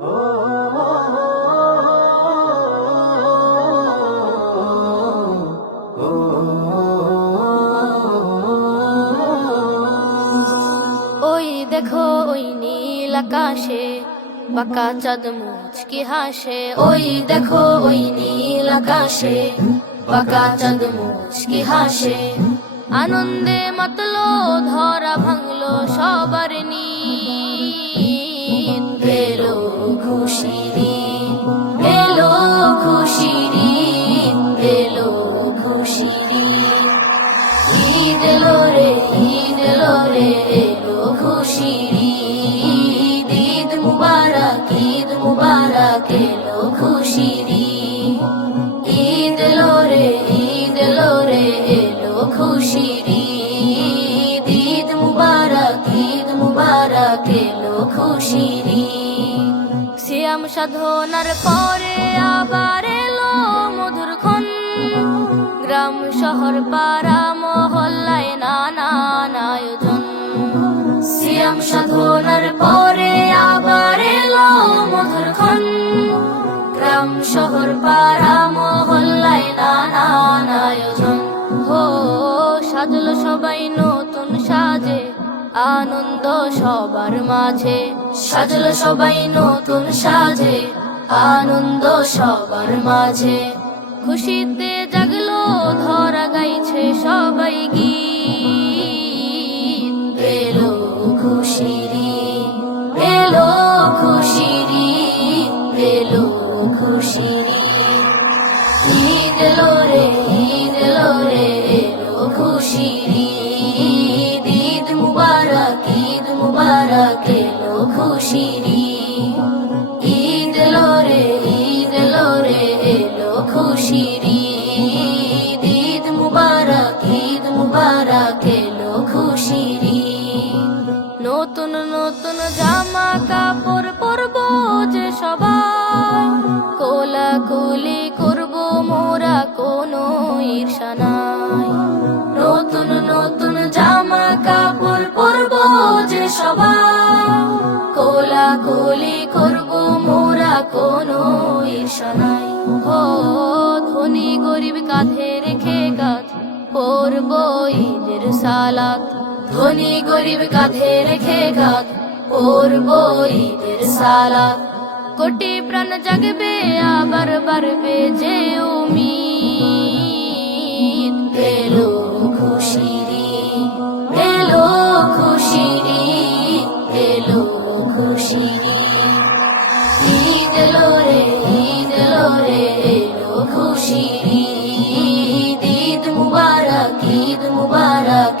ওই দেখো ওই নীল আকাশে বাঁকা চাঁদ মুচকি হাসে। ওই দেখো ওই নীল আকাশে বাঁকা চাঁদ মুচকি হাসে। আনন্দে মাতলো ধরা ভাঙলো সবার নীদ। এলো খুশির ঈদ, এলো খুশির ঈদ, এলো খুশির ঈদ। ঈদ এলো রে, ঈদ এলো রে, এলো খুশির ঈদ। ঈদ মুবারক, ঈদ মুবারক, এলো খুশির ঈদ। ঈদ এলো রে, ঈদ এলো রে, এলো খুশির ঈদ। ঈদ মুবারক, ঈদ মুবারক, এলো খুশির ঈদ। সিয়াম সাধনার পরে আবার এলো মধুর ক্ষণ। গ্রাম শহর পাড়া মহল্লায় নানান আয়োজন। সিয়াম সাধনার পরে আবার এলো মধুর ক্ষণ। গ্রাম শহর পাড়া মহল্লায় নানান আয়োজন। হো সাজলো সবাই নতুন সাজে, আনন্দ সবার মাঝে। সাজলো সবাই নতুন সাজে, আনন্দ সবার মাঝে। খুশিতে জাগলো ধরা গাইছে সবাই গীত। এলো খুশির ঈদ, এলো খুশির ঈদ, এলো খুশির ঈদ। ঈদ এলো রে, ঈদ এলো রে, এলো খুশির ঈদ। ঈদ মুবারক, ঈদ মুবারক, এলো খুশির ঈদ। ঈদ এলো রে, ঈদ এলো রে, এলো খুশির ঈদ। ঈদ মুবারক, ঈদ মুবারক, এলো খুশির ঈদ। নতুন নতুন জামা কাপড় পরবো যে সবাই, কোলাকুলি করবো মোরা কোনো ঈর্ষা নাই। নতুন নতুন জামা কাপড় পরবো যে সবাই, কোলাকুলি করবো মোরা কোনো ঈর্ষা নাই। ও ধনী গরিব কাঁধে রেখে কাঁধ পরবো ঈদের সালাত। ধনী গরিব কাঁধে রেখে কাঁধ পরবো ঈদের সালাত। কোটি প্রাণ জাগবে আবার বাড়বে যে উম্মিদ। এলো খুশির ঈদ, এলো খুশির ঈদ, এলো খুশির ঈদ। ঈদ এলো রে, ঈদ এলো রে, এলো খুশির ঈদ। ঈদ মুবারক, ঈদ মুবারক,